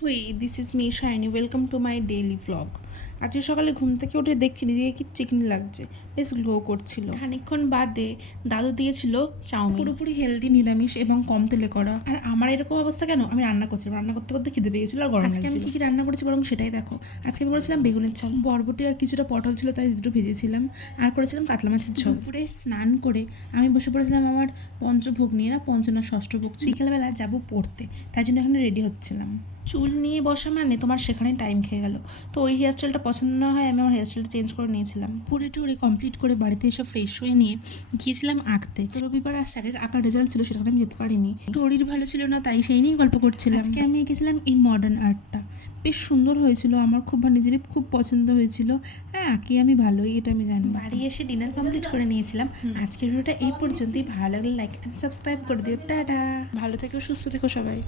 Hui this is me Shiny, welcome to my daily vlog. আজকে সকালে ঘুম থেকে উঠে দেখছি নিজেকে কি চিকনি লাগছে, বেশ গ্লো করছিল। খানিকক্ষণ বাদে দাদু দিয়েছিল চাউমিন, পুরোপুরি হেলদি, নিরামিষ এবং কম তেলে করা। আর আমার এরকম অবস্থা কেন? আমি রান্না করছিলাম, রান্না করতে করতে খিদে পেয়ে গেছিলো আর গরম লাগছিল। আজকে আমি কী রান্না করেছি বরং সেটাই দেখো। আজকে আমি করেছিলাম বেগুনের ঝাল, বরবটি আর কিছুটা পটল ছিল তাই দুটো ভেজেছিলাম, আর করেছিলাম কাতলা মাছের ঝোল। দুপুরে স্নান করে আমি বসে পড়েছিলাম আমার পঞ্চভোগ নিয়ে, না পঞ্চ না ষষ্ঠ ভোগ। বিকেলবেলা যাবো পড়তে, তাই জন্য এখানে রেডি হচ্ছিলাম। চুল নিয়ে বসা মানে তোমার সেখানে টাইম খেয়ে গেল। তো ওই হেয়ারস্টাইলটা পছন্দ না হয় আমি আমার হেয়ারস্টাইলটা চেঞ্জ করে নিয়েছিলাম। পরে টুরে কমপ্লিট করে বাড়িতে এসে ফ্রেশ হয়ে নিয়ে গিয়েছিলাম আঁকতে। তো রবিবার আর স্যারের আঁকার রেজাল্ট ছিল, সেখানে আমি যেতে পারিনি। শরীর ভালো ছিল না, তাই সেই নিয়েই গল্প করছিলাম। আজকে আমি এঁকেছিলাম এই মডার্ন আর্টটা, বেশ সুন্দর হয়েছিল, আমার খুব নিজেরই খুব পছন্দ হয়েছিল। হ্যাঁ, আঁকি আমি ভালোই, এটা আমি জানি। বাড়ি এসে ডিনার কমপ্লিট করে নিয়েছিলাম। আজকের ভিডিওটা এই পর্যন্তই। ভালো লাগলে লাইক অ্যান্ড সাবস্ক্রাইব করে দিও। টাটা, ভালো থেকো, সুস্থ থেকো সবাই।